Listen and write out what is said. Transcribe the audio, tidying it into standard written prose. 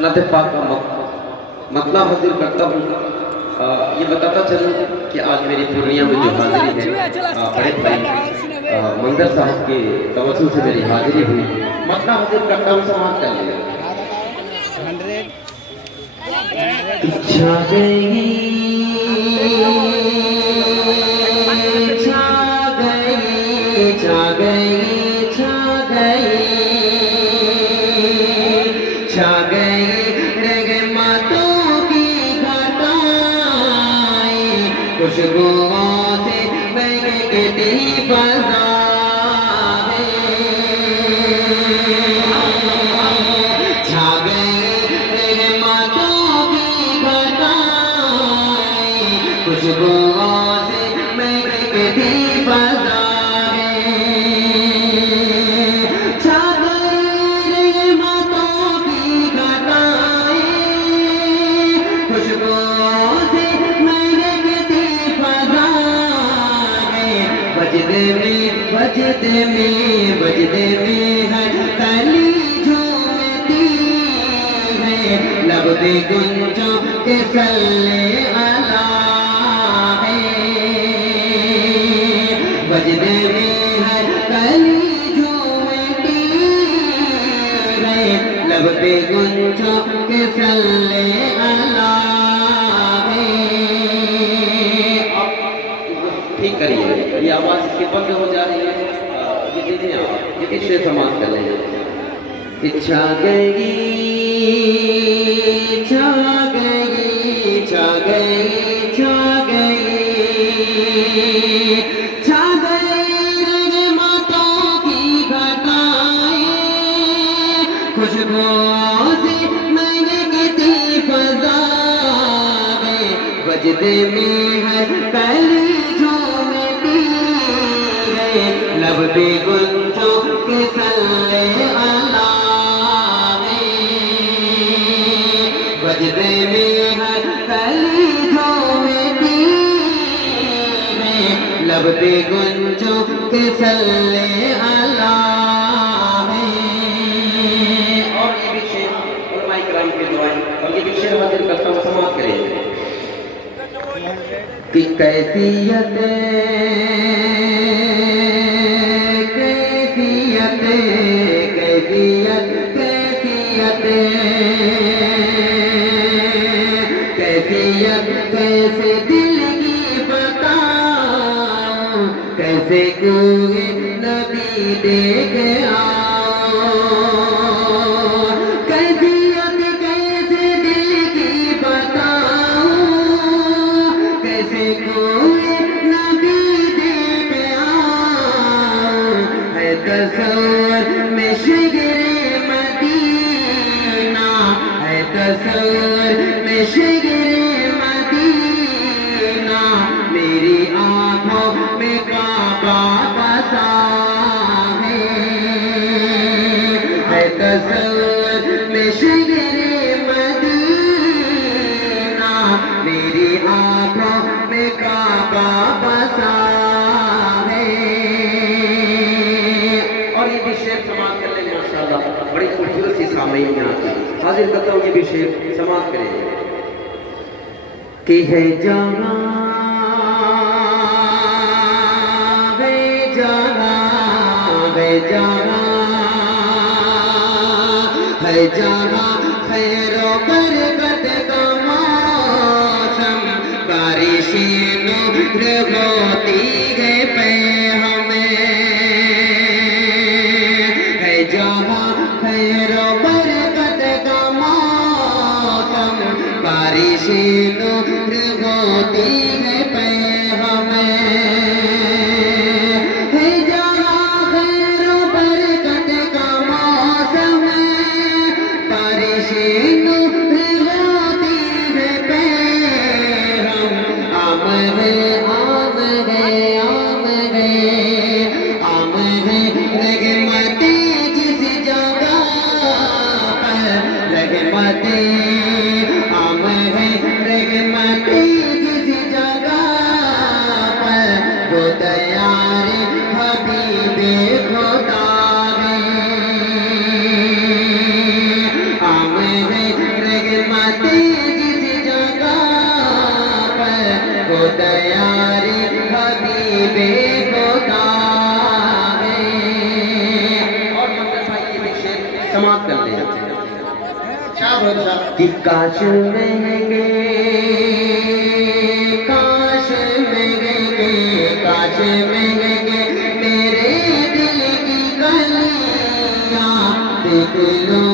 नाते पाक का मतलब हाजिर करता हूँ। ये बताता चलूँ कि आज मेरी पूर्णिया में जो हाजिरी है बड़े भाई मंदिर साहब के तवज्जो से मेरी हाजिरी हुई। मतलब हाजिर करता हूँ, समाज कर लिया। छा गई छा गई छा गई छा गई छा गई खुशबुओं से महकती फज़ा है। छा गई रहमतों की घटाएं, खुशबुओं से महकती फज़ा है। छा गई रहमतों की घटाएं, खुशबुओं से बजदे में है कली झूमती है, लब पे गुंजों के सल्ले अला है। बजदे में है कली झूमती है, लब पे गुंजों के सल्ले अला है। ठीक करिए, ये आवाज़ इसके बंद हो जा रही है। ये किससे समाप्त कर लेंगे। छा गई छा गई छा गई छा गई छा गई रहमतों की घटाएं, खुशबुओं से महकती फज़ा है। बजदे में है कली झूमती है, लब पे गुंजों के सल्ले अला है। बजदे में है कली झूमती है, लब पे गुंजों के सल्ले अला है। और ये भी शेर उलमाए किराम के दुआएं, और ये भी शेर हाजिर करता हूँ, समाप्त करेंगे कि कैफियत कैसे दिल की बताऊं, कैसे कोई नबी देख आओ। कैफियत कैसे दिल की बताऊं, कैसे कोई नबी देख आओ। है तस्वीर में शिगरे मदीना, है तस्वीर में शिगरे मेरी आँखों में काबा बसा है तस्वीर में शिगरे मदीना, मेरी आँखों में काबा बसा है। और ये भी शेर समाप्त कर लेंगे माशाअल्लाह, बड़ी खूबसूरत सी सामयीन यहाँ की हाजिर करता हूँ। ये भी शेर समाप्त करेंगे कि है जाना है जाना खैरो बरकत का मौसम, बारिशें नूर होती है पे हमें। है जाना खैरो बरकत का मौसम, बारिशें नूर होती है पे हमें। समाप्त कर ले कि काश महंगे मेरे दिल की गलियां देख लो